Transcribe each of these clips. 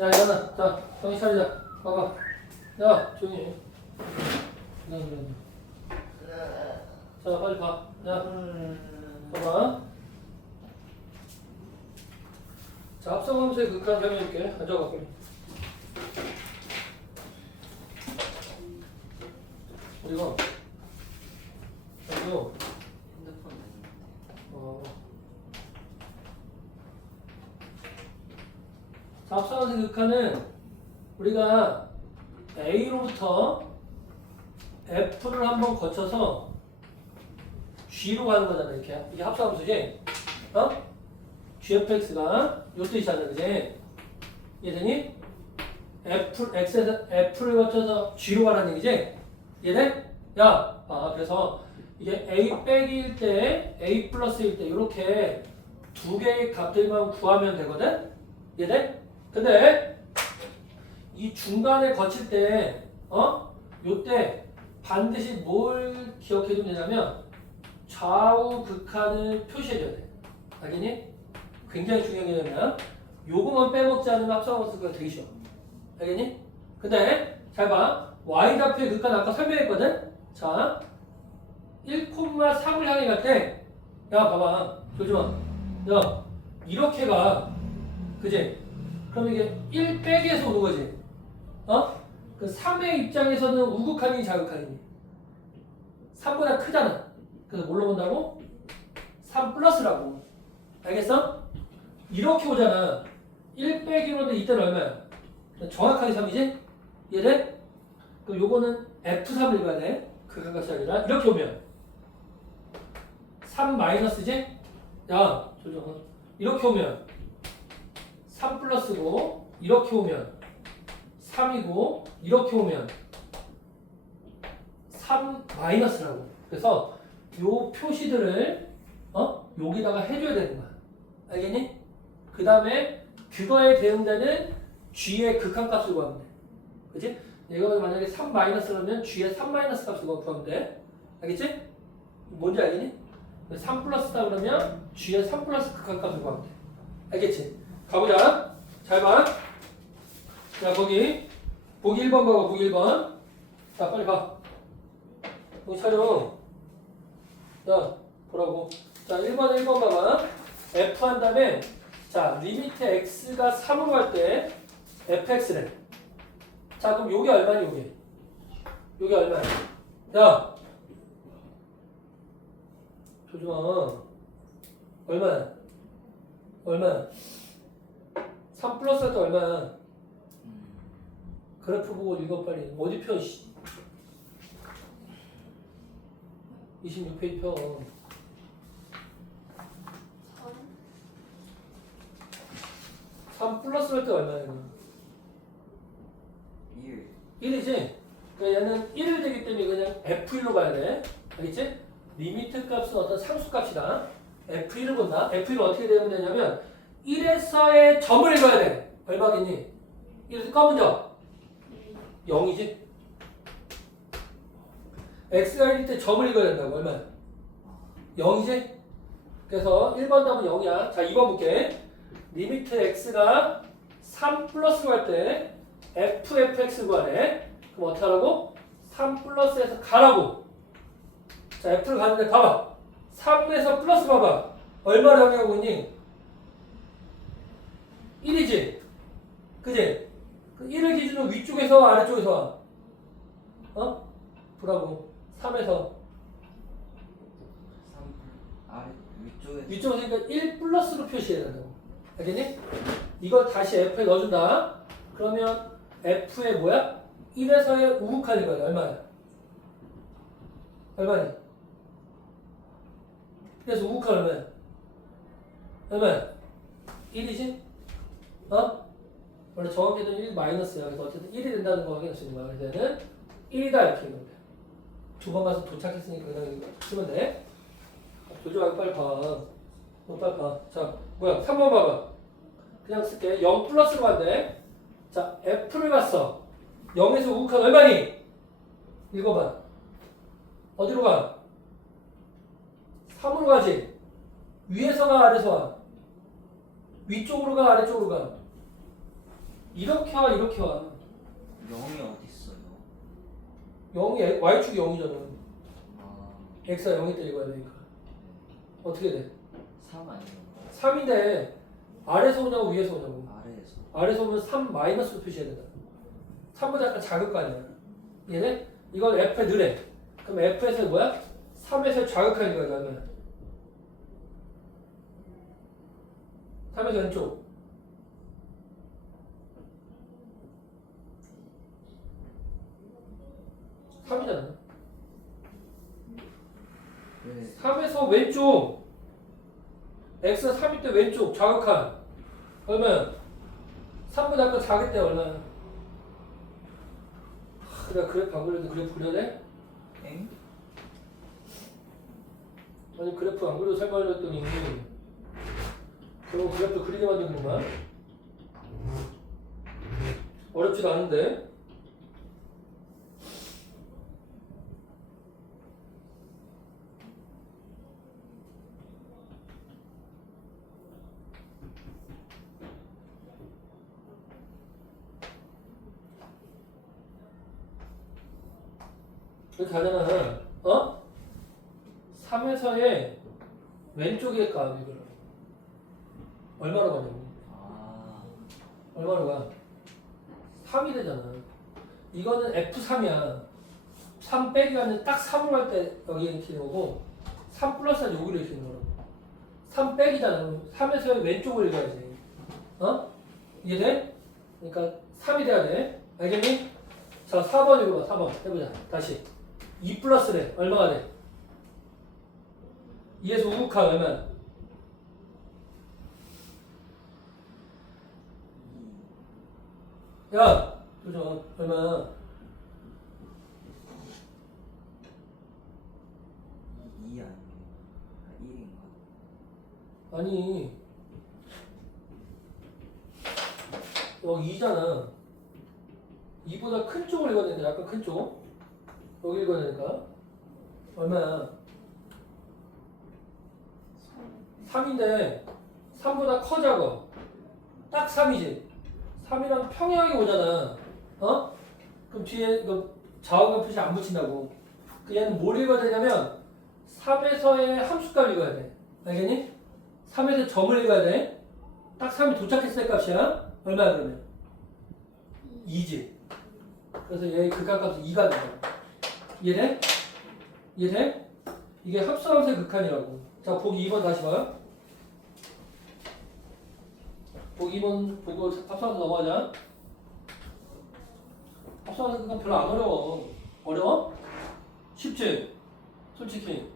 야, 일어나. 자, 정신 차리자. 봐봐. 야, 조용히 해. 자, 빨리 봐. 야, 봐봐. 자, 합성함수의 극한 설명해줄게. 앉아봐, 빨리. 어디가? 여기요. 핸드폰 아닌데. 자, 합성함수의 극한은 우리가 A로부터 F를 한번 거쳐서 G로 가는 거잖아, 이렇게. 이게 합성함수지? 어? GFX가 요 뜻이잖아, 그지? 이해되니? X에서 F를 거쳐서 G로 가라는 얘기지? 이해돼? 야, 그래서 이게 A 빼기일 때, A 플러스일 때, 이렇게 두 개의 값들만 구하면 되거든? 이해돼? 근데 이 중간에 거칠 때, 요때 반드시 뭘 기억해두면 되냐면 좌우 극한을 표시해줘야 돼. 알겠니? 굉장히 중요한 개념이야. 요거만 빼먹지 않으면 합성함수가 되기 쉬워. 알겠니? 근데 잘 봐. y좌표의 극한 아까 설명했거든? 자, 1,3을 향해 갈 때, 야, 봐봐. 조지마. 야, 이렇게 가. 그지? 그럼 이게 1 빼기에서 오는 거지. 그 3의 입장에서는 우극한이니 자극한이니? 3보다 크잖아. 그래서 뭘로 본다고? 3 플러스라고. 알겠어? 이렇게 오잖아. 1 빼기로는 이때는 얼마야? 정확하게 3이지? 이해돼? 그럼 요거는 F3을 읽어야 돼. 극한값이 아니라 이렇게 오면 3 마이너스지? 야, 조정. 이렇게 오면 3 플러스고 이렇게 오면 3이고 이렇게 오면 3 마이너스라고. 그래서 요 표시들을 여기다가 해줘야 되는 거야. 알겠니? 그 다음에 그거에 대응되는 G의 극한값을 구하면 돼. 그치? 이거 만약에 3 마이너스라면 G의 3 마이너스 값을 구하면 돼. 알겠지? 뭔지 알겠니? 3 플러스다 그러면 G의 3 플러스 극한값을 구하면 돼. 알겠지? 가보자. 잘 봐. 자, 보기 1번 봐봐. 보기 1번. 자, 빨리 봐. 여기 촬영. 자, 보라고. 자, 1번 봐봐. F 한 다음에 자, 리미트 X가 3으로 갈 때 fx래. 자, 그럼 요게 얼마니, 요게? 요게 얼마야? 야! 조심아. 얼마야? 얼마야? 3 플러스 할 때 얼마야? 그래프 보고 읽어, 빨리. 어디 펴, 씨. 26페이지 펴. 3 플러스 할 때 얼마야, 이거? 1. 1이지? 그러니까 얘는 1을 되기 때문에 그냥 F1로 가야 돼. 알겠지? 리미트 값은 어떤 상수 값이다. F1을 본다. F1은 어떻게 되면 되냐면 1에서의 점을 읽어야 돼. 얼마겠니? 1에서 검은 점. 0이지? X가 1일 때 점을 읽어야 된다고. 얼마야? 0이지? 그래서 1번 답은 0이야. 자, 2번 볼게. 리미트 X가 3 플러스로 갈 때 fx를 구하래. 그럼 어떻게 하라고? 3 플러스에서 가라고. 자, f를 가는데 봐봐. 3에서 플러스 봐봐. 얼마를 향하고 있니? 1이지? 그지? 그 1을 기준으로 위쪽에서 아래쪽에서 와. 보라고. 3에서 3. 아래 위쪽에. 위쪽에서 그러니까 1 플러스로 표시해야 된다고. 알겠니? 이걸 다시 f에 넣어준다. 그러면 f의 뭐야? 1에서의 우극한일 거야. 얼마야? 얼마니? 그래서 우극한 얼마야? 얼마야? 1이지? 원래 정확히는 1 마이너스야. 그래서 어쨌든 1이 된다는 거 확인할 수 있는 거야. 그래서 얘는 1이다 이렇게 읽으면 돼. 두 번 가서 도착했으니까 그냥 이거 쓰면 돼. 조조하게 빨리 봐. 빨리 봐. 자, 뭐야? 3번 봐봐. 그냥 쓸게. 0 플러스로 간대. 자, F를 봤어. 0에서 우극한 얼마니? 읽어봐. 어디로 가? 3으로 가지. 위에서 가, 아래서 와? 위쪽으로 가, 아래쪽으로 가? 이렇게 와 이렇게 와. 0이 어디 있어요? 0이 y축이 0이잖아. 아, x가 0일 때 읽어야 되니까. 어떻게 돼? 3 아니에요? 3인데 아래에서 오냐고 위에서 오냐고. 아래에서. 아래에서 오면 3 마이너스로 표시해야 된다. 3보다 약간 작을 거 아니야. 얘네? 이걸 F에 넣으래. 그럼 F에서 뭐야? 3에서 좌극하는 거야, 그러면. 3에서 왼쪽. 3이잖아. 왜? 3에서 왼쪽. X가 3일 때 왼쪽, 좌극한. 그러면 3보다 약간 작을 때 얼마야? 내가 그래프 안 그려도 그래프 그려야 돼? 엥? 아니 그래프 안 그려도 설명해줬더니 그럼 그래프 그리게 만드는 거야? 어렵지도 않은데. 이렇게 하잖아. 어? 3에서의 왼쪽의 값 이거를 얼마로 가냐고. 아, 얼마로 가? 3이 되잖아. 이거는 F3이야. 3 빼기 하면 딱 3으로 갈 때 여기 이렇게 되는 거고 3 플러스는 여기로 이렇게 되는 거라고. 3 빼기잖아. 3에서의 왼쪽을 읽어야지. 어? 이해돼? 그러니까 3이 돼야 돼. 알겠니? 자, 4번 읽어봐. 4번 해보자. 다시 2 플러스래. 얼마가 돼? 2에서 우극하 얼마야? 2. 야! 그죠? 얼마야? 2 아니에요? 아, 1인가? 아니 여기 2잖아. 2보다 큰 쪽을 읽어야 되는데 약간 큰 쪽. 여기 읽어야 되니까 얼마야? 3인데 3보다 커 작아. 딱 3이지. 3이랑 평행하게 오잖아. 어? 그럼 뒤에 이거 좌우간 표시 안 붙인다고. 그 얘는 뭘 읽어야 되냐면 3에서의 함수값 읽어야 돼. 알겠니? 3에서 점을 읽어야 돼. 딱 3이 도착했을 때 값이야. 얼마야 그러면? 2지. 그래서 얘 극한값이 2가 된다. 이해돼? 이해돼? 이게 합수함수의 극한이라고. 자, 보기 2번 다시 봐. 보기 2번 보고 합수함수 넘어가자. 합수함수 극한 별로 안 어려워. 어려워? 쉽지? 솔직히.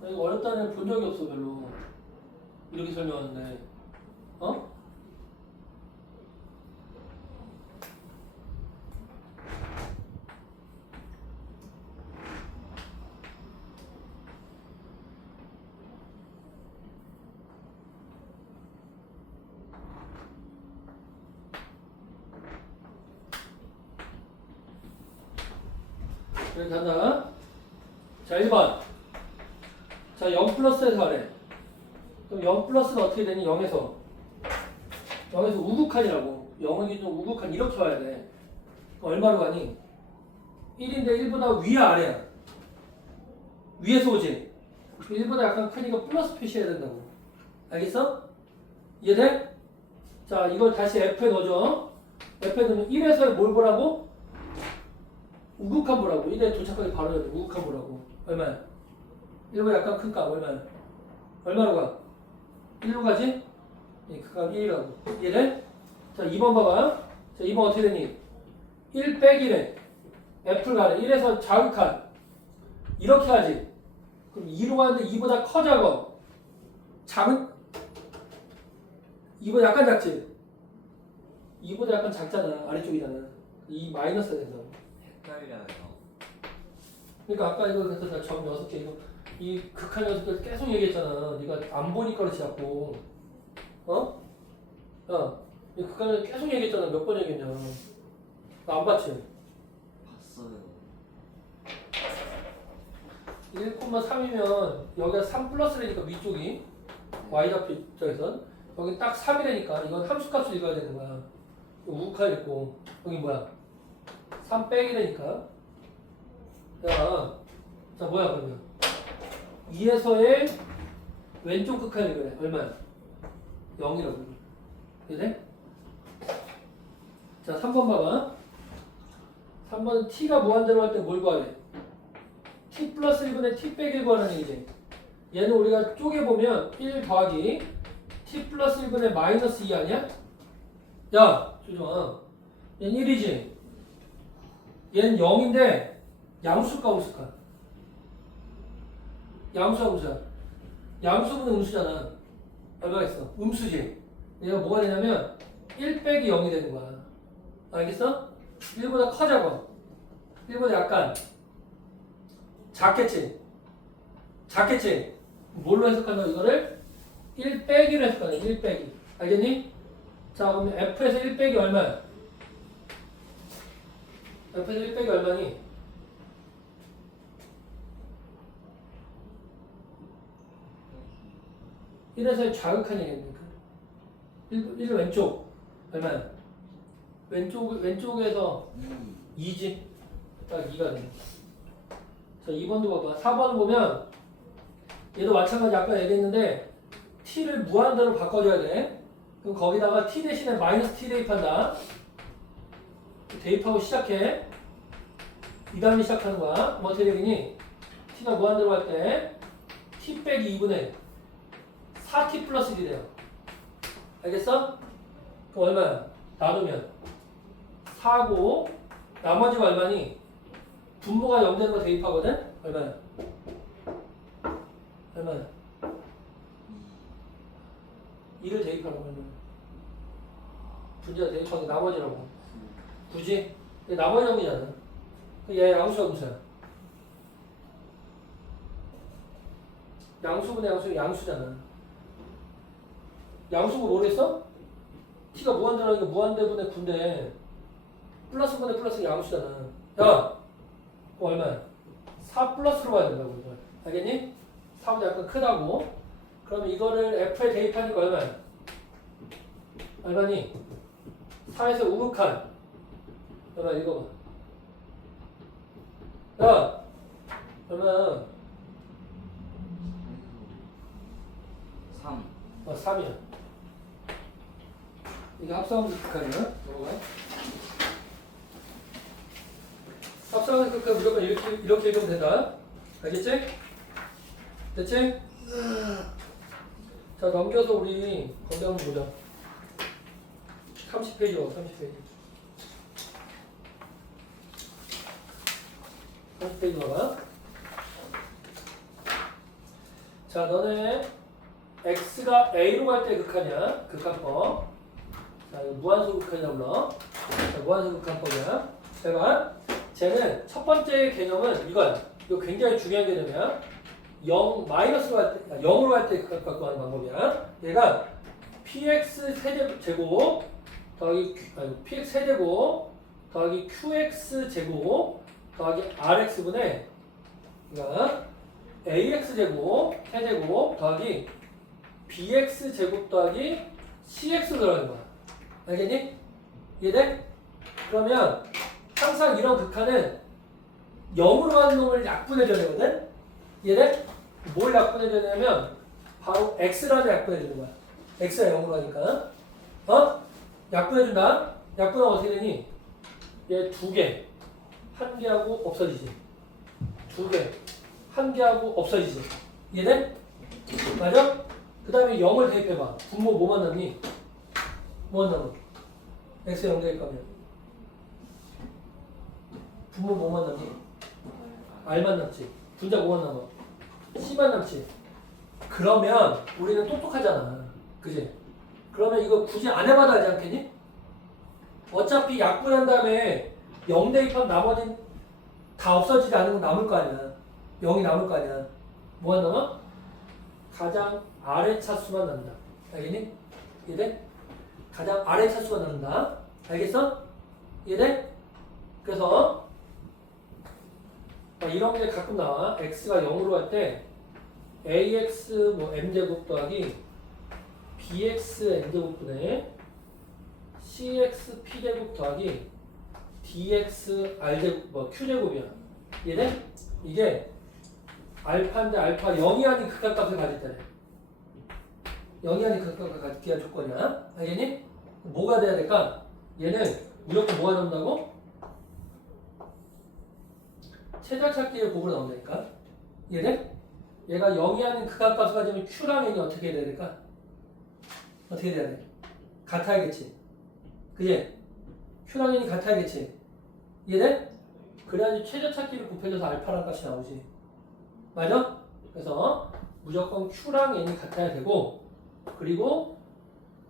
나 이거 어렵다는 애본 적이 없어 별로. 이렇게 설명하는데. 어? 여기 간다. 자, 1번. 자, 0 플러스에서 하래. 그럼 0 플러스는 어떻게 되니? 0에서. 0에서 우극한이라고. 0은 기준 우극한 이렇게 와야 돼. 그럼 얼마로 가니? 1인데 1보다 위야 아래야? 위에서 오지? 1보다 약간 크니까 플러스 표시해야 된다고. 알겠어? 이해돼? 자, 이걸 다시 F에 넣어줘. F에 넣으면 1에서 뭘 보라고? 우극한 보라고. 1에 도착하기 바로 해야 돼. 우극한 보라고. 얼마야? 1보다 약간 큰 값. 얼마야? 얼마로 가? 1로 가지? 예, 그 값 1이라고. 이해돼? 자, 2번 봐봐. 자, 2번 어떻게 되니? 1 빼기래. F를 가래. 1에서 자극한. 이렇게 하지. 그럼 2로 가는데 2보다 커 작아. 작은? 2보다 약간 작지? 2보다 약간 작잖아. 아래쪽이잖아. 2 마이너스가 된다고. 헷갈려요. 그러니까 아까 이거 갖다 나 점 6개 이거 이 극한 6개 계속 얘기했잖아. 네가 안 보니까 그렇지 자꾸. 어? 야, 이 극한을 계속 얘기했잖아. 몇 번 얘기했냐. 나 안 봤지? 봤어요. 1,3이면 여기가 3 플러스라니까 위쪽이 y좌표 입장에선 여기 딱 3이라니까 이건 함수값을 읽어야 되는 거야. 우극할 있고 여기 뭐야? 3 빼기라니까. 자 뭐야 그러면 2에서의 왼쪽 극한이 그래. 얼마야? 0이라고. 그래? 자 3번 봐봐. 3번은 t가 무한대로 할 때 뭘 구하래? t 플러스 1분의 t 빼기 구하는 얘기지. 얘는 우리가 쪼개보면 1 더하기 t 플러스 1분의 마이너스 2 아니야? 야 조정아 얘는 1이지. 얘는 0인데 양수일까 음수일까? 양수야 음수야? 양수분은 음수잖아. 얼마가 있어? 음수지. 얘가 뭐가 되냐면 1 빼기 0이 되는 거야. 알겠어? 1보다 커자고. 1보다 약간 작겠지? 작겠지? 뭘로 해석한다 이거를? 1 빼기로 해석한다. 1 빼기. 알겠니? 자 그러면 F에서 1 빼기 얼마야? F에서 1 빼기 얼마니? 1에서의 좌극한 얘기입니까? 1 왼쪽 얼마야? 왼쪽에서 2지? 딱 2가 되네. 자 2번도 봐봐. 4번을 보면 얘도 마찬가지 아까 얘기했는데 t를 무한대로 바꿔줘야 돼. 그럼 거기다가 t 대신에 마이너스 t 대입한다. 대입하고 시작해. 이 다음에 시작하는 거야. 뭐 어떻게 되겠니? t가 무한대로 할 때 t 빼기 2분의 4t 플러스 1이 돼요. 알겠어? 그럼 얼마야? 나누면 4고 나머지가 얼마니? 분모가 0 되는 거 대입하거든? 얼마야? 얼마야? 2를 대입하라고 하면 분자 대입하는 게 나머지라고. 굳이? 나머지 0이잖아. 얘 양수야 음수야? 양수분의 양수는 양수잖아. 양수고 모르겠어? t가 무한대라니까 무한대분의 9인데 플러스분의 플러스 양수잖아. 야! 그거 얼마야? 4 플러스로 봐야 된다고 이걸. 알겠니? 4보다 약간 크다고. 그러면 이거를 f에 대입하니까 얼마야? 얼마니? 4에서 우극한 얼마 읽어봐. 야! 얼마야? 3. 3이야. 이게 합성함수 극한이야. 넘어가. 합성함수 극한 무조건 이렇게 읽으면 된다. 알겠지? 됐지? 자 넘겨서 우리 거기 한번 보자. 30페이지요. 30페이지. 30페이지 봐봐. 자 너네 x가 a로 갈 때 극한이야. 극한법. 자 이거 무한수 극한이라고 불러. 자, 무한수 극한법이야. 제가 쟤는 첫 번째 개념은 이거야. 이거 굉장히 중요한 개념이야. 0 마이너스로 갈 때, 0으로 갈 때 극한 갖고 하는 방법이야. 얘가 px 세제곱 더하기 px 세제곱 더하기 qx 제곱 더하기 rx분의 그러니까 ax 제곱 세제곱 더하기 bx 제곱 더하기 cx 들어가는 거야. 알겠니? 이해돼? 그러면 항상 이런 극한은 0으로 가는 놈을 약분해줘야 되거든? 이해돼? 뭘 약분해줘야 되냐면 바로 x라는 약분해주는 거야. x가 0으로 가니까 약분해준다. 약분하면 어떻게 되니? 얘 2개 1개하고 없어지지. 2개 1개하고 없어지지. 이해돼? 맞아? 그 다음에 0을 대입해봐. 분모 뭐만 남니? 뭐만 남아? x 0 대입하면 분모 뭐만 남니? r만 남지. 분자 뭐만 남아? c만 남지. 그러면 우리는 똑똑하잖아. 그지? 그러면 이거 굳이 안 해봐도 알지 않겠니? 어차피 약분한 다음에 0 대입하면 나머지는 다 없어지지 않은 건 남을 거 아니야. 0이 남을 거 아니야. 뭐가 남아? 가장 아래 차수만 남는다. 알겠니? 이해돼? 가장 아래 차수가 남는다. 알겠어? 이해돼? 그래서 이런 게 가끔 나와. x가 0으로 할 때 ax 뭐 m제곱 더하기 bx n제곱분의 cx p제곱 더하기 dx r제곱 뭐 q제곱이야. 얘네 이게 알파인데 알파 0이 아닌 극한값을 가질 때래. 0이 아닌 극한값을 가지기 위한 조건이야. 알겠니? 뭐가 돼야 될까? 얘는 무조건 뭐가 나온다고? 최저찾기의 곱으로 나온다니까. 얘네? 얘가 0이 아닌 극한값을 가지면 q랑 n이 어떻게 돼야 될까? 어떻게 돼야 돼? 같아야겠지. 그지? q랑 n이 같아야겠지. 이해돼? 그래야지 최저찾기를 곱해줘서 알파란 값이 나오지. 맞아? 그래서 무조건 q랑 n이 같아야 되고, 그리고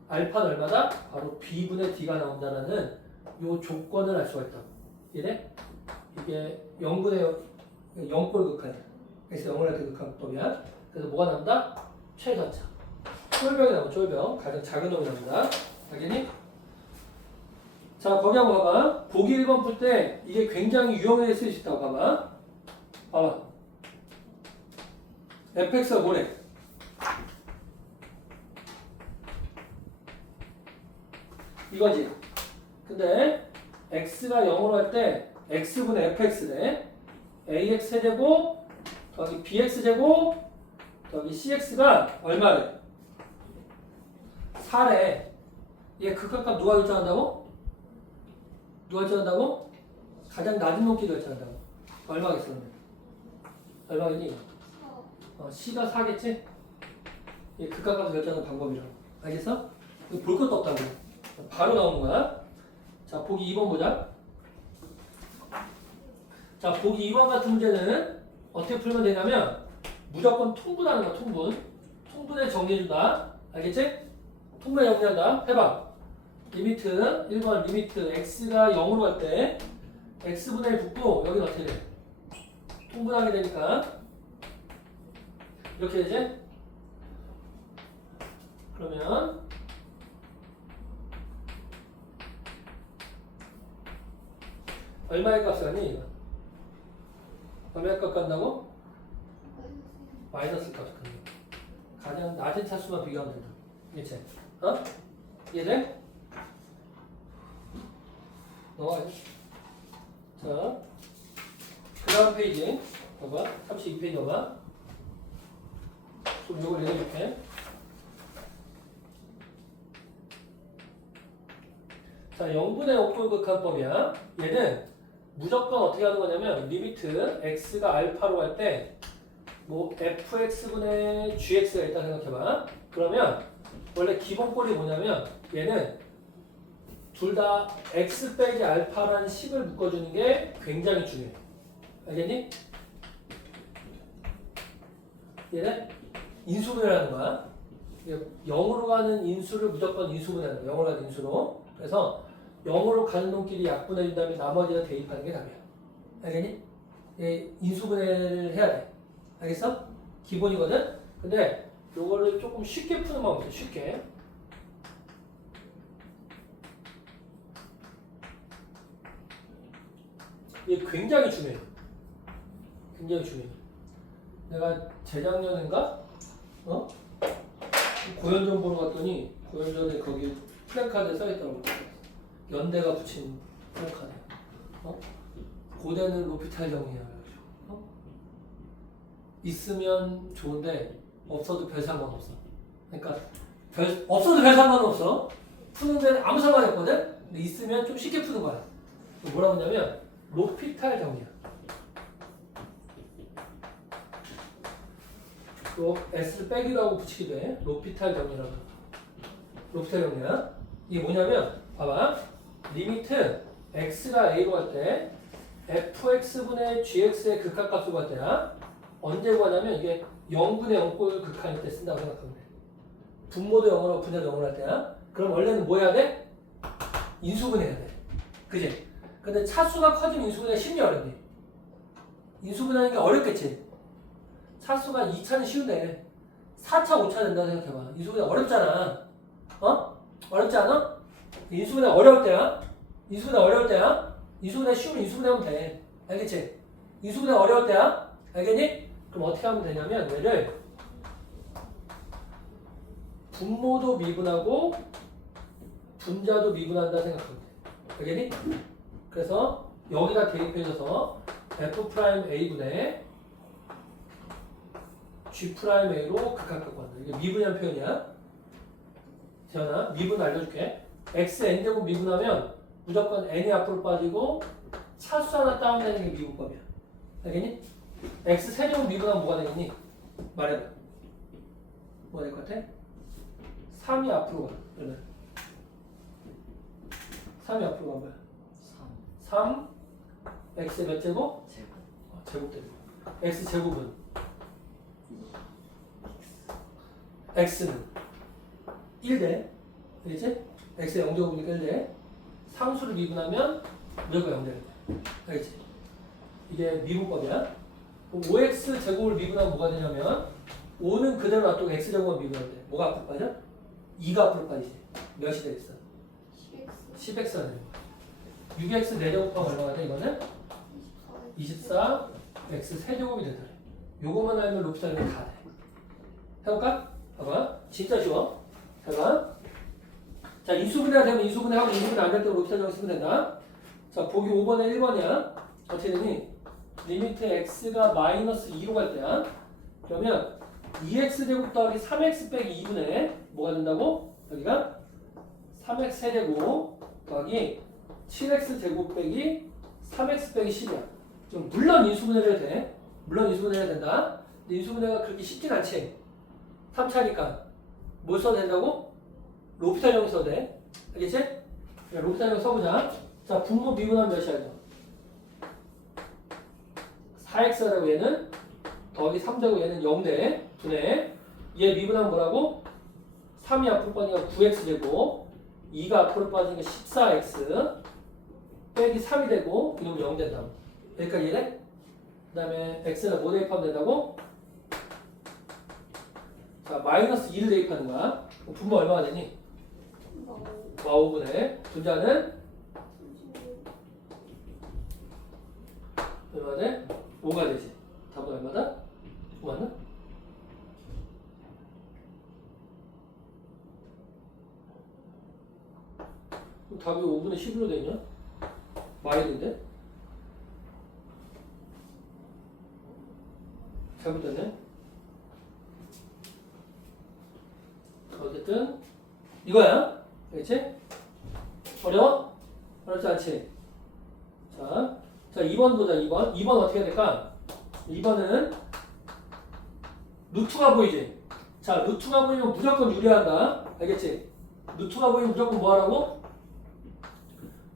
알파는 얼마다? 바로 b분의 d가 나온다는 요 조건을 알 수가 있다. 이해돼? 이게 0분의 0꼴 극한이야. 그래서 0을 할 때 극한법이야. 그래서 뭐가 나온다? 최저차. 쫄병이 나오면 쫄병. 가장 작은 놈이 나온다. 알겠니? 자, 거기 한번 봐봐. 보기 1번 풀 때 이게 굉장히 유용하게 쓸 수 있다고 봐봐. 봐봐. fx가 뭐래? 이거지. 근데 x가 0으로 할 때 x분의 fx래. ax 세제곱 더하기 bx 제곱 더하기 cx가 얼마래? 4래. 얘 극한값 누가 결정한다고? 누가 결정한다고? 가장 낮은 높이 결정한다고. 얼마겠어? 그러면? 얼마겠니? c가 4겠지? 얘 극한값 결정하는 방법이라고. 알겠어? 이거 볼 것도 없다고. 바로 나오는 거야. 자, 보기 2번 보자. 자, 보기 2번 같은 문제는 어떻게 풀면 되냐면 무조건 통분하는 거야. 통분에 정리해준다. 알겠지? 통분에 정리한다. 해봐. 리미트 1번 리미트 x가 0으로 갈 때 x분의 1 붙고 여기는 어떻게 돼? 통분하게 되니까 이렇게 되지? 그러면 얼마의 값이 가니? 이거? 얼마의 값 간다고? 마이너스 값이 가니. 가장 낮은 차수만 비교하면 된다. 이해돼? 어? 이해돼? 넘어가요. 자, 그 다음 페이지 봐봐. 32페이지 봐봐. 좀 이걸 내려줄게. 자, 0분의 5꼴 극한법이야. 얘는 무조건 어떻게 하는 거냐면 리미트 x가 알파로 갈 때 뭐 fx분의 gx가 있다 생각해봐. 그러면 원래 기본꼴이 뭐냐면 얘는 둘 다 x 빼기 알파라는 식을 묶어주는 게 굉장히 중요해. 알겠니? 얘는 인수분해라는 거야. 0으로 가는 인수를 무조건 인수분해하는 거야. 0으로 가는 인수로. 그래서 0으로 가는 놈끼리 약분해준 다음에 나머지가 대입하는 게 답이야. 알겠니? 인수분해를 해야 돼. 알겠어? 기본이거든? 근데 요거를 조금 쉽게 푸는 방법이 있어. 쉽게. 이게 굉장히 중요해. 굉장히 중요해. 내가 재작년인가? 고연전 보러 갔더니 고연전에 거기 플래카드에 써있더라고. 연대가 붙인 플래카드. 고대는 로피탈 정이야. 있으면 좋은데 없어도 별 상관없어. 그러니까 없어도 별 상관없어. 푸는 데는 아무 상관이 없거든. 근데 있으면 좀 쉽게 푸는 거야. 뭐라고 하냐면 로피탈 정이야. S를 빼기도 하고 붙이기도 해. 로피탈 정이라고. 로피탈 정이야. 이게 뭐냐면 봐봐. 리미트 x가 a로 갈 때 fx분의 gx의 극한값으로 갈 때야. 언제 구하냐면 이게 0분의 0꼴 극한일 때 쓴다고 생각하면 돼. 분모도 0으로 분자도 0으로 할 때야. 그럼 원래는 뭐 해야 돼? 인수분해해야 돼. 그지? 근데 차수가 커지면 인수분해 심리 어렵니? 인수분해하는 게 어렵겠지? 차수가 2차는 쉬운데 4차, 5차 된다고 생각해봐. 인수분해 어렵잖아. 어렵지 않아? 인수분해 어려울 때야. 인수분해 어려울 때야. 인수분해 쉬우면 인수분해 하면 돼. 알겠지? 인수분해 어려울 때야. 알겠니? 그럼 어떻게 하면 되냐면 얘를 분모도 미분하고 분자도 미분한다 생각하면 돼. 알겠니? 그래서 여기다 대입해줘서 F'A분의 G'A로 극한값 한다. 이게 미분이란 표현이야. 태연아, 미분 알려줄게. X N제곱 미분하면 무조건 N이 앞으로 빠지고 차수 하나 다운되는 게 미분법이야. 알겠니? X 세제곱 미분하면 뭐가 되겠니? 말해봐. 뭐가 될 것 같아? 3이 앞으로 가. 그러면 3이 앞으로 간 거야. 3 X 몇 제곱? 제곱. 제곱 되는 거야. X 제곱은 X는 1대. 알겠지? X의 0제곱이니까 1대. 상수를 미분하면 무조건 0대. 알겠지? 이게 미분법이야. 5x 제곱을 미분하면 뭐가 되냐면 5는 그대로 놔두고 x 제곱만 미분하면 돼. 뭐가 앞으로 빠져? 2가 앞으로 빠지지. 몇이 되겠어? 10x가 되는 거야. 6x 4제곱하면 얼마가 돼? 이거는? 24 x 세제곱이 된다. 요거만 알면 롭스타일은 다 돼. 해볼까? 봐봐. 진짜 쉬워. 해봐. 자, 인수분해가 되면 인수분해하고 인수분해 안 될 때 롭스타일 정 쓰면 된다. 자, 보기 5번에 1번이야. 어떻게 되니? 리미트 x가 마이너스 2로 갈 때야. 그러면 2x 제곱 더하기 3x 빼기 2분의 뭐가 된다고? 여기가 3x 세제곱 더하기 7x 제곱 빼기 3x 빼기 10이야. 좀 물론 인수분해를 해야 돼. 물론 인수분해를 해야 된다. 근데 인수분해가 그렇게 쉽진 않지. 3차니까 뭘 써도 된다고? 롭스타일형 써도 돼. 알겠지? 롭스타일형 써보자. 자, 분모 미분하면 몇이야 이거? 4x라고 얘는 더하기 3되고 얘는 0대 분의 얘 미분하면 뭐라고? 3이 앞으로 빠지니까 9x제곱 2가 앞으로 빠지니까 14x 빼기 3이 되고 이러면 0 된다고. 그러니까 얘네 그 다음에 x는 뭐 대입하면 된다고? 자, 마이너스 2를 대입하는 거야. 분모 얼마가 되니? 마오분의 분자는 얼마 돼? 5가 되지. 답은 얼마다? 5 맞나? 그럼 답이 5분의 11로 되냐? 마일인데? 잘못됐네? 어쨌든 이거야. 알겠지? 어려워? 어렵지 않지? 자, 2번 보자. 2번. 2번 어떻게 해야 될까? 2번은 루트가 보이지? 자, 루트가 보이면 무조건 유리한다. 알겠지? 루트가 보이면 무조건 뭐 하라고?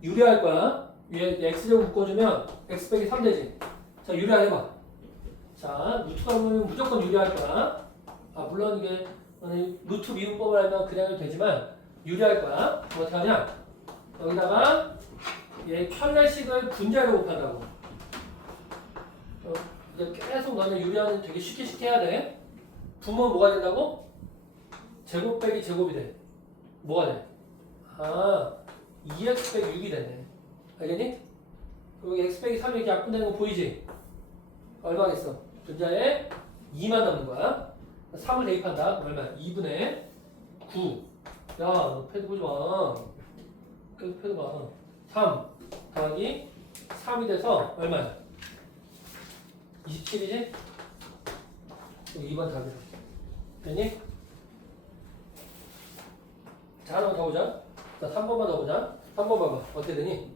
유리할 거야. 위에 x제곱 묶어주면 x 빼기 3 되지? 자, 유리해봐. 자, 루트가 보이면 무조건 유리할 거야. 아, 물론 이게 루트 미분법을 알면 그냥 해도 되지만 유리할 거야. 뭐 어떻게 하냐? 여기다가 얘 편례식을 분자로 곱한다고. 이제 계속 너는 유리하는 되게 쉽게 해야 돼. 분모는 뭐가 된다고? 제곱 빼기 제곱이 돼. 뭐가 돼? 아, 2x 빼기 6이 되네. 알겠니? 그리고 x 빼기 3이 이렇게 약분되는 거 보이지? 얼마겠어? 분자에 2만 남는 거야. 3을 대입한다. 얼마야? 2분의 9. 야, 너 패드 보지 마. 계속 패드 봐. 3 더하기 3이 돼서 얼마야? 27이지? 2번 답이야. 됐니? 자, 하나만 더 보자. 자, 3번만 더 보자. 3번 봐봐. 어떻게 되니?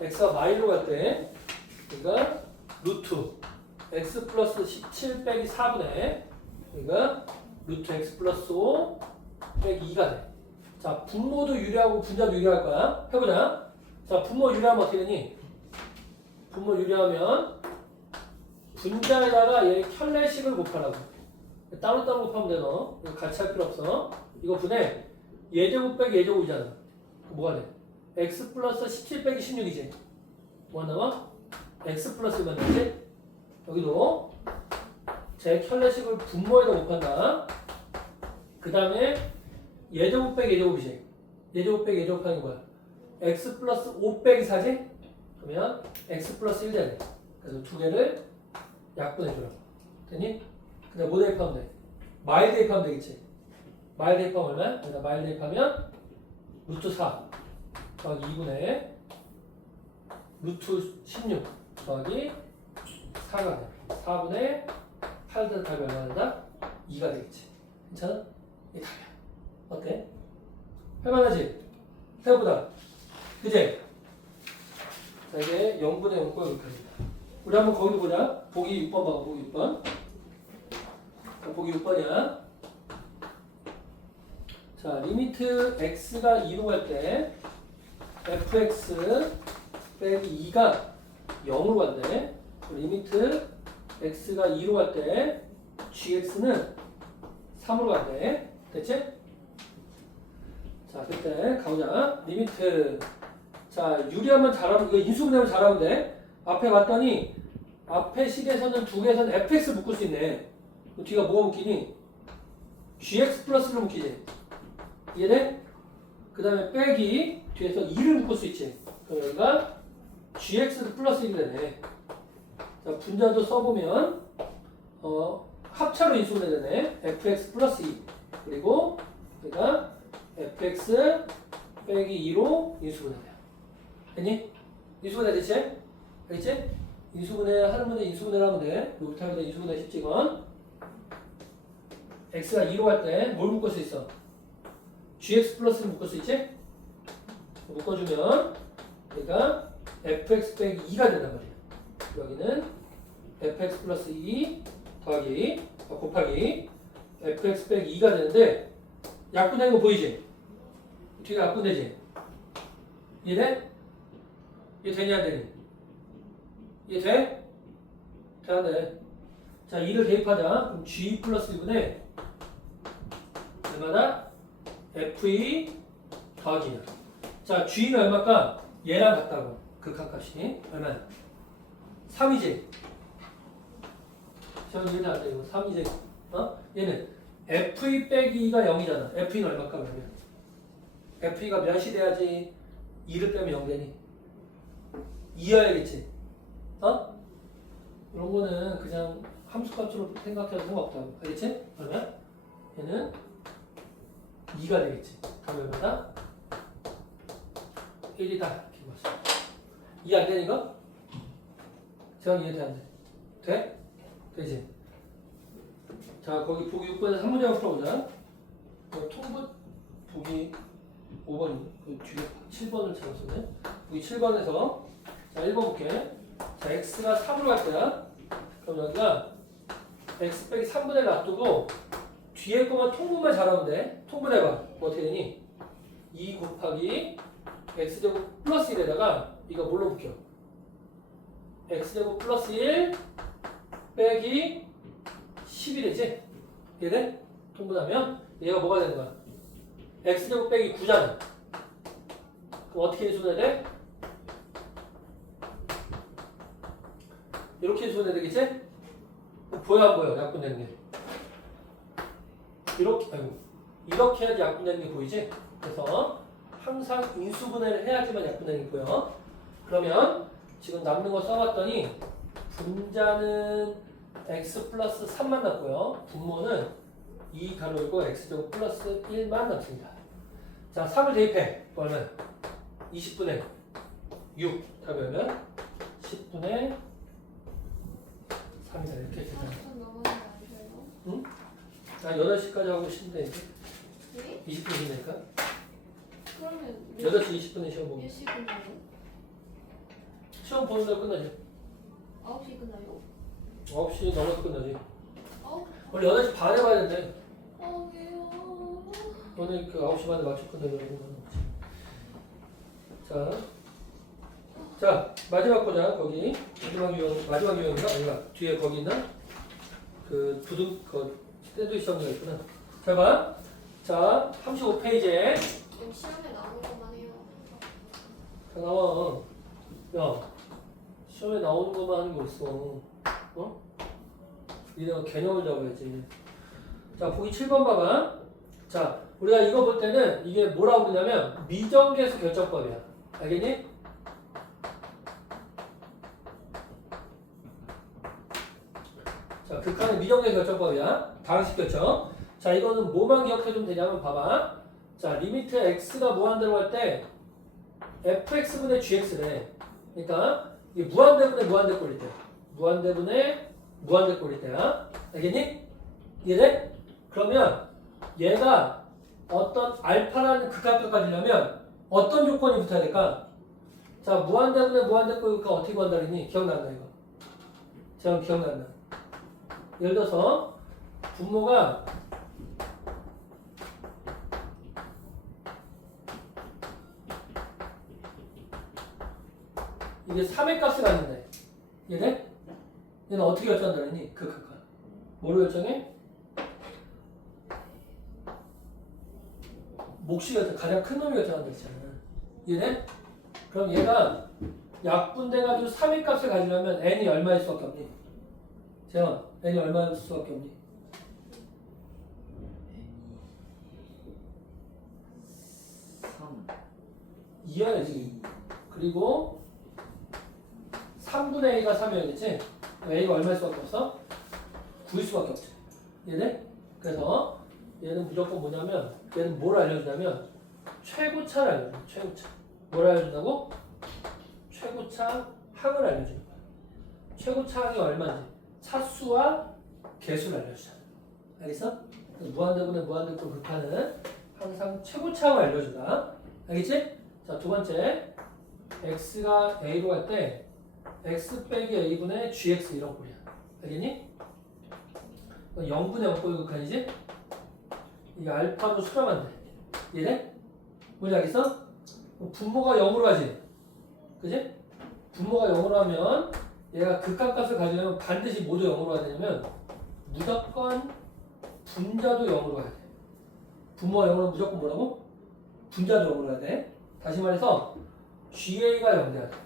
x가 마이로 갈 때, 그러니까 루트 x 플러스 17 빼기 4분의, 그러니까 루트 x 플러스 5 빼기 2가 돼. 자, 분모도 유리하고 분자도 유리할 거야. 해보자. 자, 분모 유리하면 어떻게 되니? 분모 유리하면 분자에다가 얘 켤레식을 곱하라고. 따로따로 곱하면 돼, 너. 이거 같이 할 필요 없어. 이거 분해 예제곱 빼기 예제곱이잖아. 뭐가 돼? x 플러스 17 빼기 16이지. 뭐가 나와? x 플러스 1만 되지? 여기도 제 켤레식을 분모에다 곱한다. 그 다음에 예제곱 빼기 예제곱이지. 예제곱 빼기 예제곱 하는 게 뭐야? x 플러스 5 빼기 4지? 그러면 x 플러스 1 되네. 그래서 두 개를 약분해주라고. 됐니? 근데 뭐 대입하면 돼? 마일 대입하면 되겠지. 마일 대입하면 얼마야? 여기다 마일 대입하면 루트 4 더하기 2분의 루트 16 더하기 4가 돼. 4분의 8대 답이 얼마나 된다? 2가 되겠지. 괜찮아? 이게 답이야. 어때? 할만하지? 생각보다. 그치? 자, 이게 0분의 0과 여기까지다. 우리 한번 거기도 보자. 보기 6번 봐봐, 보기 6번. 자, 보기 6번이야. 자, 리미트 x가 2로 갈 때 fx 빼기 2가 0으로 간대. 리미트 x가 2로 갈 때 gx는 3으로 간대. 됐지? 자, 그때 가보자. 리미트. 자, 유리하면 잘하면, 이거 인수분해하면 잘하면 돼. 앞에 봤더니, 앞에 식에서는 두 개에서는 fx 묶을 수 있네. 그 뒤가 뭐가 묶이니? gx 플러스로 묶이지. 이해돼? 그 다음에 빼기, 뒤에서 2를 묶을 수 있지. 그럼 여기가 gx 플러스 1이 되네. 자, 분자도 써보면, 합차로 인수분해 되네. fx 플러스 2. 그리고, 여기가 fx 빼기 2로 인수분해 돼요. 됐니? 인수분해 됐지? 알겠지? 인수분해 하는 문제 인수분해를 하면 돼. 여기부터 하면 돼. 인수분해 10직원. x가 2로 갈 때 뭘 묶을 수 있어? gx 플러스를 묶을 수 있지? 묶어주면 얘가 fx 빼기 2가 된단 말이야. 여기는 fx 플러스 2 더하기 곱하기 fx 빼기 2가 되는데 약분되는 거 보이지? 뒤에 약분되지? 이해돼? 이해되냐 안 되니? 이해돼? 돼 안 돼? 자, 2를 대입하자. 그럼 g 플러스 1분의 얼마나? fe 더하기 2. 자, g는 얼마일까? 얘랑 같다고. 극한값이 얼마야? 3이지? 저 이해는 안 돼. 이거 3이지? 얘는 fe 빼기 2가 0이잖아. fe는 얼마일까 그러면? fe가 몇이 돼야지 2를 빼면 0 되니? 2여야겠지? 이런 거는 그냥 함수값으로 생각해도 상관없다고. 알겠지? 그러면 얘는 2가 되겠지. 그럼 얼마다? 1이다. 이렇게 봤어. 이해 안 되는 거? 제가 이해돼 안 돼? 돼? 되지? 자, 거기 보기 6번에서 한 문제 한번 풀어보자. 통분 보기 5번, 그 뒤에 7번을 잘못 썼네. 보기 7번에서 자, 1번 볼게. 자, x가 3으로 갈 거야. 그럼 여기가 x 빼기 3분의 놔두고 뒤에 거만 통분만 잘하면 돼. 통분해봐. 뭐 어떻게 되니? 2 곱하기 x제곱 플러스 1에다가 이거 뭘로 묶여? x제곱 플러스 1 빼기 10이 되지? 이해돼? 통분하면 얘가 뭐가 되는 거야? x제곱 빼기 9잖아. 그럼 어떻게 인수분해 돼? 이렇게 인수분해 되겠지? 보여 안 보여? 약분되는 게. 이렇게, 아이고, 이렇게 해야지 약분되는 게 보이지? 그래서 항상 인수분해를 해야지만 약분되는 게 보여. 그러면 지금 남는 거 써봤더니 분자는 x 플러스 3만 남고요. 분모는 2 가로 열고 x제곱 플러스 1만 남습니다. 자, 3을 대입해. 그러면 20분의 6 답이 오면 10분의 3이다. 이렇게 되잖아. 응? 나 8시까지 하고 싶은데 이제 네? 20분 지나니까 그러면 8시 20분에 시험 보고 몇 시 끝나요? 시험 보는 날 끝나지. 9시 끝나요? 9시 넘어서 끝나지. 어? 원래 8시 반에 봐야 되는데 왜요? 오늘 그 9시 반에 맞출 건데 자, 마지막 보자. 거기 마지막 유형인가? 아닌가? 뒤에 거기 있나? 그 부등 그 샌드위치 정리가 있구나. 잘 봐. 자, 35페이지에 지금 시험에 나오는 것만 해요. 다 나와. 야, 시험에 나오는 것만 하는 거 있어. 니네가 개념을 잡아야지. 자, 보기 7번 봐봐. 자, 우리가 이거 볼 때는 이게 뭐라고 부르냐면 미정계수 결정법이야. 알겠니? 자, 자, 극한의 미정계 결정법이야. 다항식 결정. 자, 이거는 뭐만 기억해주면 되냐면 봐봐. 자, 리미트 x가 무한대로 할 때 fx분의 gx래. 그러니까 이게 무한대분의 무한대꼴일 때야. 무한대분의 무한대꼴일 때야. 알겠니? 이해돼? 그러면 얘가 어떤 알파라는 극한값 가지려면 어떤 조건이 붙어야 될까? 자, 무한대분의 무한대꼴 극한 어떻게 구한다 그랬니? 기억난다 이거. 제가 기억난다. 예를 들어서 분모가 이게 3의 값을 갖는다. 얘네? 얘는 어떻게 결정한다 그랬니? 극한. 뭐로 결정해? 몫이 결정, 가장 큰 놈이 결정한다 했잖아. 얘네? 그럼 얘가 약분돼가지고 3의 값을 가지려면 n이 얼마일 수밖에 없니? 재원, n이 얼마일 수밖에 없니? 3. 2여야지. 그리고 3분의 a가 3이어야겠지? a가 얼마일 수밖에 없어? 9일 수밖에 없지. 얘네? 그래서 얘는 무조건 뭐냐면 얘는 뭘 알려주냐면 최고차를 알려줘. 최고차. 뭘 알려준다고? 최고차 항을 알려주는 거야. 최고차 항이 얼마인지 차수와 개수를 알려주잖아. 알겠어? 무한대분의 무한대꼴 극한은 항상 최고차 항을 알려준다. 알겠지? 자, 두 번째 x가 a로 갈 때 x 빼기 a분의 gx 이런 꼴이야. 알겠니? 0분의 0꼴 극한이지? 이게 알파로 수렴한대. 얘네? 뭔지 알겠어? 분모가 0으로 가지. 그지? 분모가 0으로 하면 얘가 극한값을 가지려면 반드시 모두 0으로 가야 되냐면 무조건 분자도 0으로 가야 돼. 분모가 0으로 하면 무조건 뭐라고? 분자도 0으로 가야 돼. 다시 말해서 GA가 0 돼야 돼.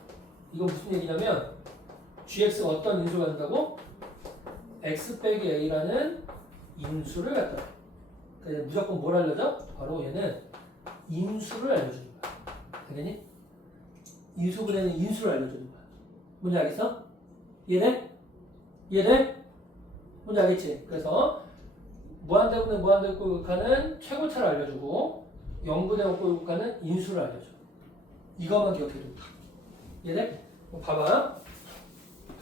이건 무슨 얘기냐면 GX가 어떤 인수가 된다고? X 빼기 A라는 인수를 갖다 줘. 그래서 무조건 뭘 알려줘? 바로 얘는 인수를 알려주는 거야. 알겠니? 인수분해는 인수를 알려주는 거야. 뭔지 알겠어? 이해돼? 이해돼? 뭔지 알겠지? 그래서 무한대분의 무한대꼴 극한은 최고차를 알려주고 0분의 0꼴 극한은 인수를 알려줘. 이것만 기억해줘. 이해돼? 봐봐.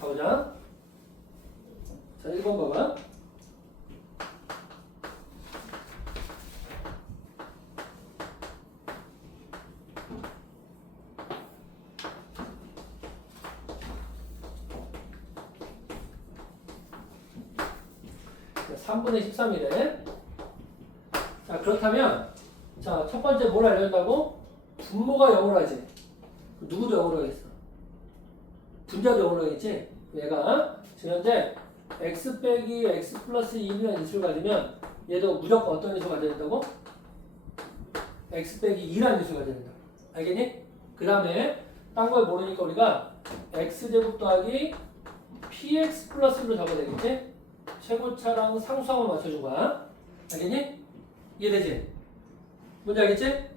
가보자. 자, 1번 봐봐. 자, 3분의 13이래. 자, 그렇다면 자, 첫 번째 뭘 알려준다고? 분모가 0으로 하지. 누구도 0으로 하겠어? 분자도 0으로 하겠지? 얘가 지금 현재 x 빼기 x 플러스 2는 인수를 가지면 얘도 무조건 어떤 인수가 가져야 된다고? x 빼기 2라는 인수가 가져야 된다. 알겠니? 그 다음에 딴 걸 모르니까 우리가 x제곱 더하기 px 플러스로 적어야 되겠지? 최고차랑 상수항을 맞춰준 거야. 알겠니? 이해되지? 뭔지 알겠지?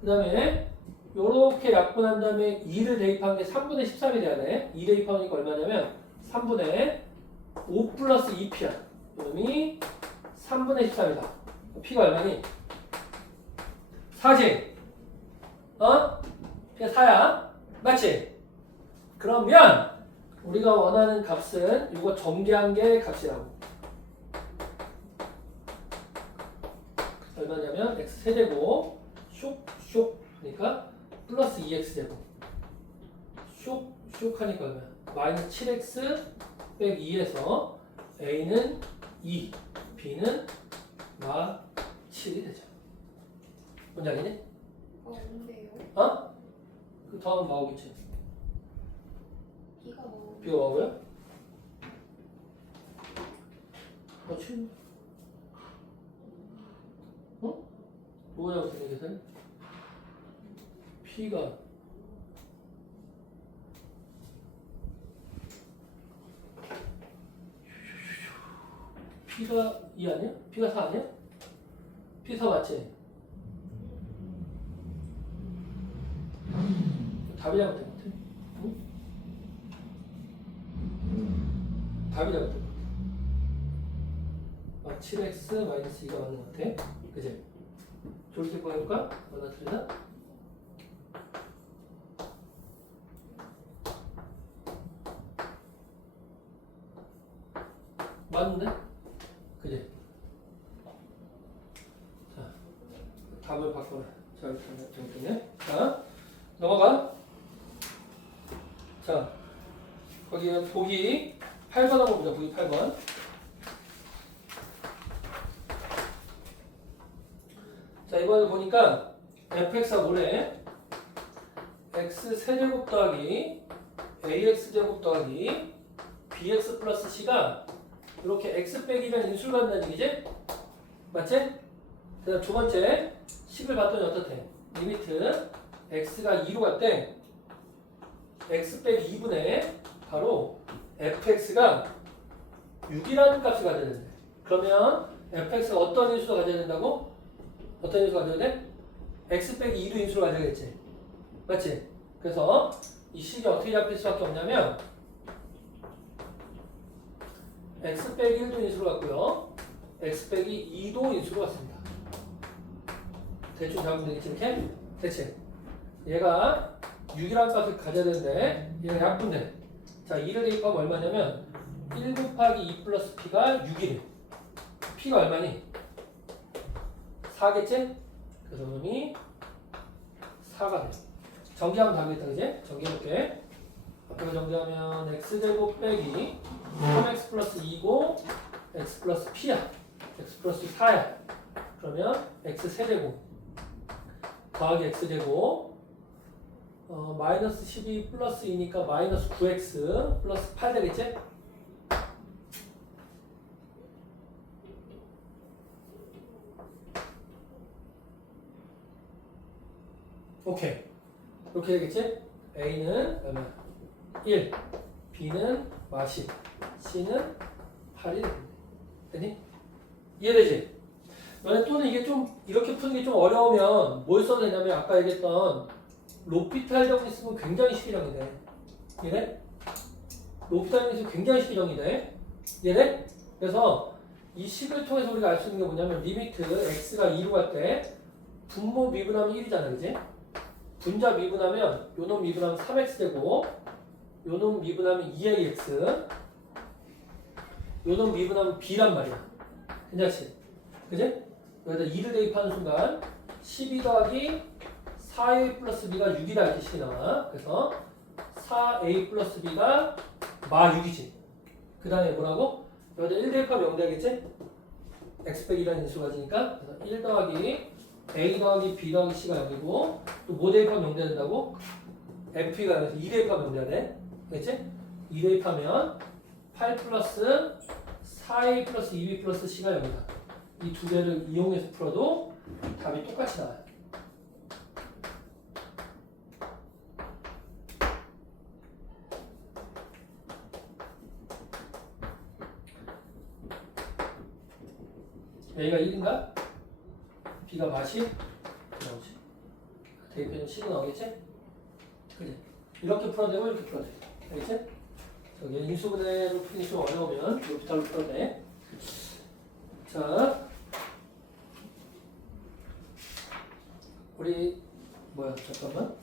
그 다음에 요렇게 약분한 다음에 2를 대입한 게 3분의 13이 돼야 돼. 2 대입하니까 얼마냐면 3분의 5 플러스 2p야. 이놈이 3분의 13이다. p가 얼마니? 4지? 어? p가 4야. 맞지? 그러면 우리가 원하는 값은 이거 전개한 게 값이라고. 얼마냐면 x 세제곱 쇽 그러니까 플러스 2x제곱 쇽 하니까 얼마야? 마이너스 7x 빼기 2에서 a는 2, b는 마 7이 되죠. 뭔지 알겠니? 뭔데요? 어? 그 다음 나오겠지. 비가 뭐? b가 나오고요? 그렇지. 어? 뭐냐고 생각해서 p가 p가 2 아니야? p가 4 아니야? p 4 맞지? 답이 잘못된 것 같아. 응? 답이 잘못된 것 같아. 7x 마이너스 2가 맞는 것 같아. 그지? 조립해 볼까? 하나 틀리나? 맞는데? 그지? 자, 답을 바꿔라. 자, 이렇게. 자, 넘어가. 자, 거기 보기 8번 한번 보자. 보기 8번. 자, 이번에 보니까 fx가 뭐래? x 세제곱 더하기 ax 제곱 더하기 bx 플러스 c가 이렇게 x 빼기 1은 인수를 갖는다는 얘기지? 맞지? 그 다음 두 번째 식을 봤더니 어떻대? 리미트 x가 2로 갈 때 x 빼기 2분의 바로 fx가 6이라는 값을 가져야 된대. 그러면 fx가 어떤 인수를 가져야 된다고? 어떤 인수를 가져야 돼? x 빼기 2로 인수를 가져야겠지. 맞지? 그래서 이 식이 어떻게 잡힐 수밖에 없냐면 x 빼기 1도 인수로 갔고요. x 빼기 2도 인수로 갔습니다. 대충 잡으면 되겠지 이렇게? 대체 얘가 6이라는 값을 가져야 되는데 얘가 약분돼. 자 2를 대입하면 얼마냐면 1 곱하기 2 플러스 p가 6이래. p가 얼마니? 4겠지? 그래서 그놈이 4가 돼. 정리하면 답이겠다 그지? 정리해볼게. 앞에가 정리하면 x제곱 빼기 3x 플러스 2고 x 플러스 p야. x 플러스 4야. 그러면 x 세제곱 더하기 x제곱 마이너스 12 플러스 2니까 마이너스 9x 플러스 8 되겠지? 오케이. 이렇게 되겠지? A는 얼마? 1, B는 마십, C는 8이 되니? 이해되지? 너네 또는 이게 좀 이렇게 푸는 게 좀 어려우면 뭘 써도 되냐면 아까 얘기했던 로피탈 정리 쓰면 굉장히 쉽게 정리돼. 이해돼? 로피탈 정리 쓰면 굉장히 쉽게 정리돼. 이해돼? 그래서 이 식을 통해서 우리가 알 수 있는 게 뭐냐면 리미트 x가 2로 갈 때 분모 미분하면 1이잖아 그지? 분자 미분하면 요놈 미분하면 3x제곱 요놈 미분하면 2ax 요놈 미분하면 b란 말이야. 괜찮지? 그지? 여기다 2를 대입하는 순간 12 더하기 4a 플러스 b가 6이라 이렇게 식이 나와. 그래서 4a 플러스 b가 마 6이지. 그 다음에 뭐라고? 여기다 1 대입하면 0 되겠지? x 빼기라는 인수가 가지니까 그래서 1 더하기 a 더하기 b 더하기 c가 0이고 또 뭐 대입하면 0 된다고? f가 0에서 2 대입하면 0 돼야 돼. 그렇지? 2 대입하면 8 플러스 4a 플러스 2b 플러스 c가 0이다. 이 두 개를 이용해서 풀어도 답이 똑같이 나와요. A가 1인가? B가 마시? 나오지. 대입해서 C가 나오겠지? 그지? 이렇게 풀어도 되고 이렇게 풀어도 돼. 알겠지? 저기 인수분해로 풀기 좀 어려우면 로피탈로 풀어도 돼. 자, 우리 뭐야? 잠깐만.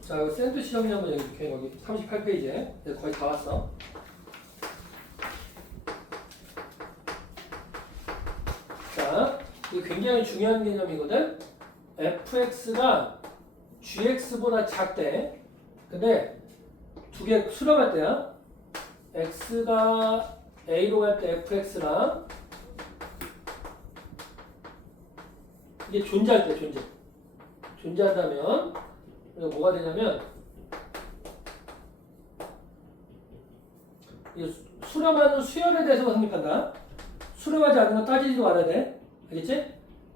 자, 센트 시험이 한번 여기 이렇게 여기 38페이지에 거의 다 왔어. 자, 이게 굉장히 중요한 개념이거든. fx가 gx보다 작대. 근데 두 개 수렴할 때야. x가 a로 갈 때 fx랑 이게 존재할 때 존재한다면 이거 뭐가 되냐면 이게 수렴하는 수열에 대해서 성립한다. 수렴하지 않는 건 따지지도 말아야 돼. 알겠지?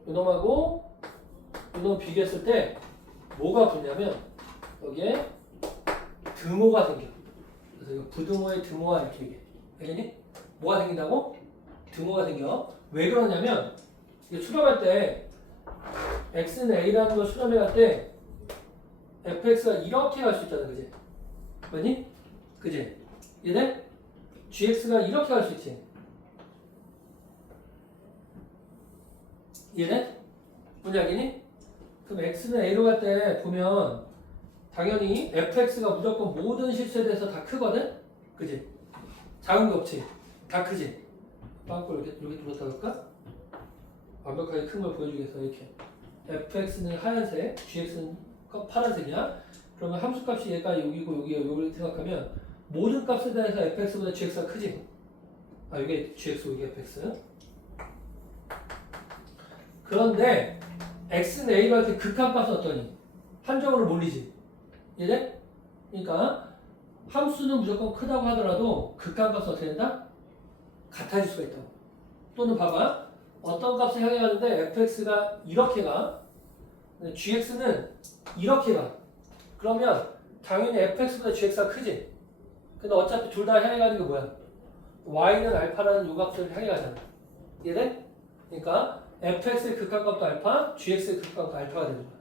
요놈하고 요놈 비교했을 때 뭐가 붙냐면 여기에 드모가 생겨. 그래서 이거 부등호의 드모와 이렇게 얘기해. 알겠니? 뭐가 생긴다고? 드모가 생겨. 왜 그러냐면 이게 수렴할 때 x는 a라는 걸 수렴해 갈 때 fx가 이렇게 갈 수 있다는 거지. 맞니? 그지? 이해돼? gx가 이렇게 갈 수 있지. 이해돼? 뭔지 알겠니? 그럼 x는 a로 갈 때 보면 당연히 fx가 무조건 모든 실수에 대해서 다 크거든? 그지? 작은 거 없지? 다 크지? 빵꾸 이렇게 들었다 볼까? 완벽하게 큰 걸 보여주기 위해서 이렇게 fx는 하얀색, gx는 파란색이야. 그러면 함수값이 얘가 여기고 여기가 여기를 생각하면 모든 값에 대해서 fx보다 gx가 크지? 아 이게 gx, 이게 fx. 그런데 x는 a로 할 때 극한값은 어떠니? 한정으로 몰리지. 이해돼? 그러니까 함수는 무조건 크다고 하더라도 극한값은 어떻게 된다? 같아질 수가 있다고. 또는 봐봐. 어떤 값을 향해 가는데 fx가 이렇게 가. 근데 gx는 이렇게 가. 그러면 당연히 fx보다 gx가 크지. 근데 어차피 둘 다 향해 가는 게 뭐야? y는 알파라는 요 값을 향해 가잖아. 이해돼? 그러니까 fx의 극한값도 알파, gx의 극한값도 알파가 되는 거야.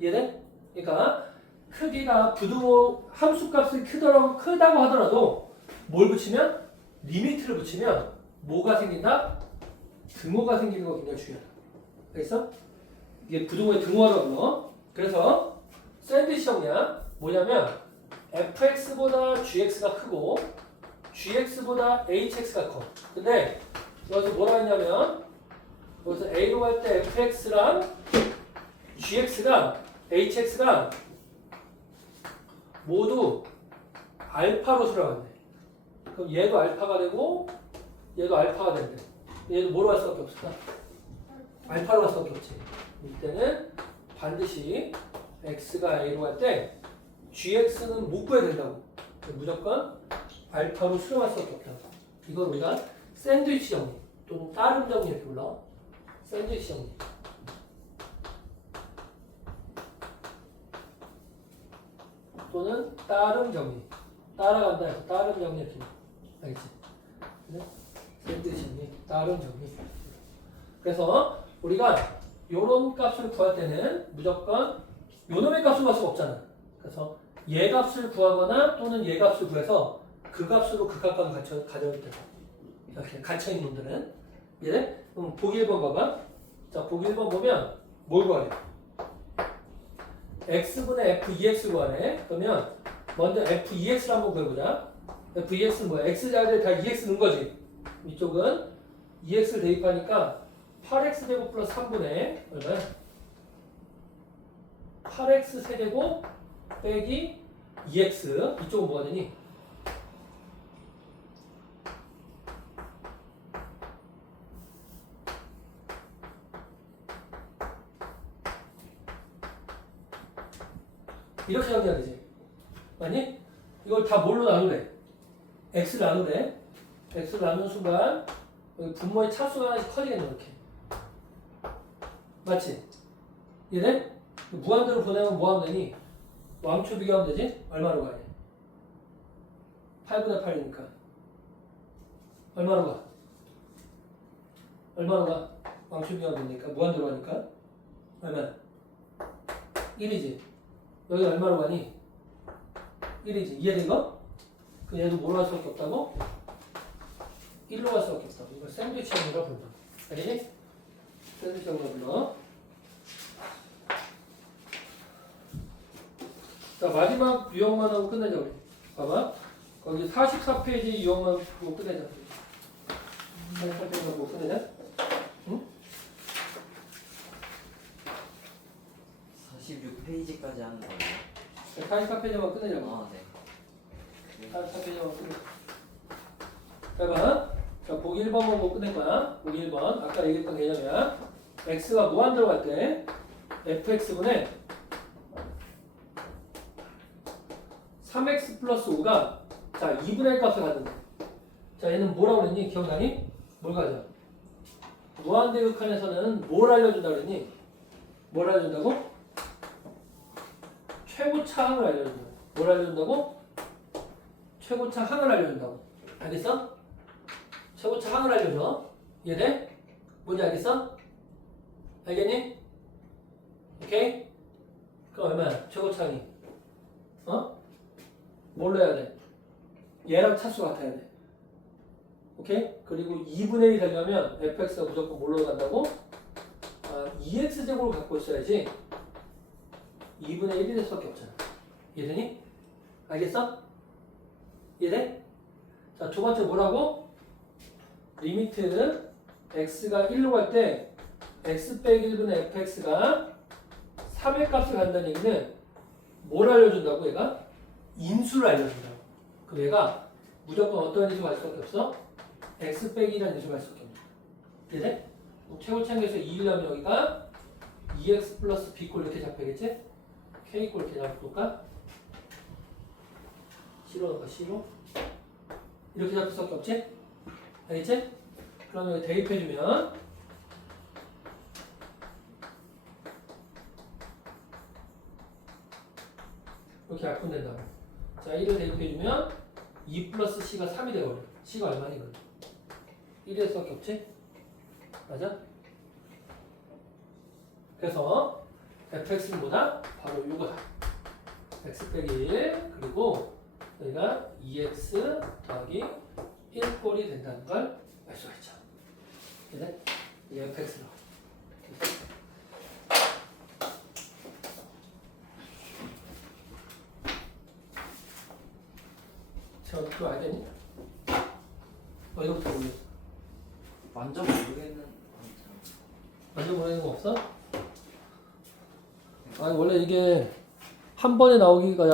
이해돼? 그러니까 크기가 부등호 함수값이 크다고 하더라도 뭘 붙이면? 리미트를 붙이면 뭐가 생긴다? 등호가 생기는 거 굉장히 중요하다. 알겠어? 이게 부등호의 등호라고 불러. 그래서 샌드위치 형이야. 뭐냐면 fx보다 gx가 크고 gx보다 hx가 커. 근데 여기서 뭐라 했냐면 여기서 a로 갈 때 fx랑 gx가 hx가 모두 알파로 수렴한대. 그럼 얘도 알파가 되고 얘도 알파가 된대. 얘도 뭐로 갈 수밖에 없을까? 알파로 갈 수밖에 없지. 이때는 반드시 x가 a로 갈 때 gx는 못 구해야 된다고. 무조건 알파로 수렴할 수밖에 없다고. 이걸 우리가 샌드위치 정리 또는 따름 정리 이렇게 불러. 샌드위치 정리. 또는 따름 정리. 따라간다 해서 따름 정리 이렇게. 알겠지? 네? 샌드위치 정리, 따름 정리. 그래서 우리가 요런 값을 구할 때는 무조건 요놈의 값을 구할 수가 없잖아. 그래서 얘 값을 구하거나 또는 얘 값을 구해서 그 값으로 극한값을 가져올 때다. 이렇게 갇혀있는 놈들은. 이해? 그럼 보기 1번 봐봐. 자, 보기 1번 보면 뭘 구하래? x분의 f2x 구하네. 그러면 먼저 f2x를 한번 구해보자. f2x는 뭐야? x자리에 다 2x 넣은 거지. 이쪽은 2x를 대입하니까 8x제곱 플러스 3분의 얼마야? 8x 세제곱 빼기 2x. 이쪽은 뭐가 되니? 이렇게 정리해야 되지. 맞니? 이걸 다 뭘로 나누래? x를 나누래. x를 나누는 순간 여기 분모의 차수가 하나씩 커지겠네. 이렇게. 맞지? 이해돼? 무한대로 보내면 뭐 하면 되니? 왕초 비교하면 되지? 얼마로 가야 돼? 8분의 8이니까 얼마로 가? 얼마로 가? 왕초 비교하면 되니까 무한대로 가니까 얼마? 1이지. 여기 얼마로 가니? 1이지. 이해돼 이거? 그 얘도 뭐로 할 수밖에 없다고? 1로 갈 수밖에 없다고. 이걸 샌드위치 형이라고 부른다. 알겠니? 샌드위치 형이라고 불러. 자, 마지막 유형만 하고 끝내자 우리. 봐봐. 거기 44페이지 유형만 보고 끝내자. 44페이지만 보고 끝내자. 응? 46페이지까지 하는 거예요? 44페이지만 끝내자고. 아, 네. 44페이지만 끝내자. 봐봐. 자, 보기 1번만 보고 끝낼 거야. 보기 1번. 아까 얘기했던 개념이야. x가 무한대로 갈 때 fx분의 3x 플러스 5가 자 2분의 1 값을 가진다. 자 얘는 뭐라고 그랬니? 기억나니? 뭘 가져? 무한대극한에서는 뭘 알려준다고 그랬니? 뭘 알려준다고? 최고차 항을 알려준다. 뭘 알려준다고? 최고차 항을 알려준다고. 알겠어? 최고차 항을 알려줘. 이해돼? 뭔지 알겠어? 알겠니? 오케이? 그럼 얼마야? 최고차 항이? 어? 뭘로 해야 돼? 얘랑 차수 같아야 돼. 오케이? 그리고 2분의 1이 되려면 fx가 무조건 뭘로 간다고? 2x제곱을 갖고 있어야지 2분의 1이 될 수밖에 없잖아. 이해되니? 알겠어? 이해돼? 자, 두 번째 뭐라고? 리미트 x가 1로 갈 때 x 빼기 1분의 fx가 3의 값을 간다는 얘기는 뭘 알려준다고 얘가? 인수를 알려준다고. 그럼 얘가 무조건 어떤 인수가 갈 수밖에 없어? x 빼기 1이라는 인수가 갈 수밖에 없는 거야. 이해돼? 최고창에서 2이라면 여기가 2x 플러스 b꼴 이렇게 잡혀야겠지? k꼴 이렇게 잡을까? 싫어가 싫어? 이렇게 잡을 수밖에 없지? 알겠지? 그러면 여기 대입해주면 이렇게 약분된다고. 자, 1을 대입해주면 2 플러스 c가 3이 되어버려. c가 얼마니거든? 1일 수밖에 없지? 맞아? 그래서 fx는 뭐다? 바로 이거다. x 빼기 1 그리고 여기가 2x 더하기 1꼴이 된다는 걸 알 수가 있죠. 그래? 이게 fx로. 자, 그거 알겠니? 어디부터 모르겠어? 완전 모르겠는. 완전 모르는 거 없어? 아니 원래 이게 한 번에 나오기가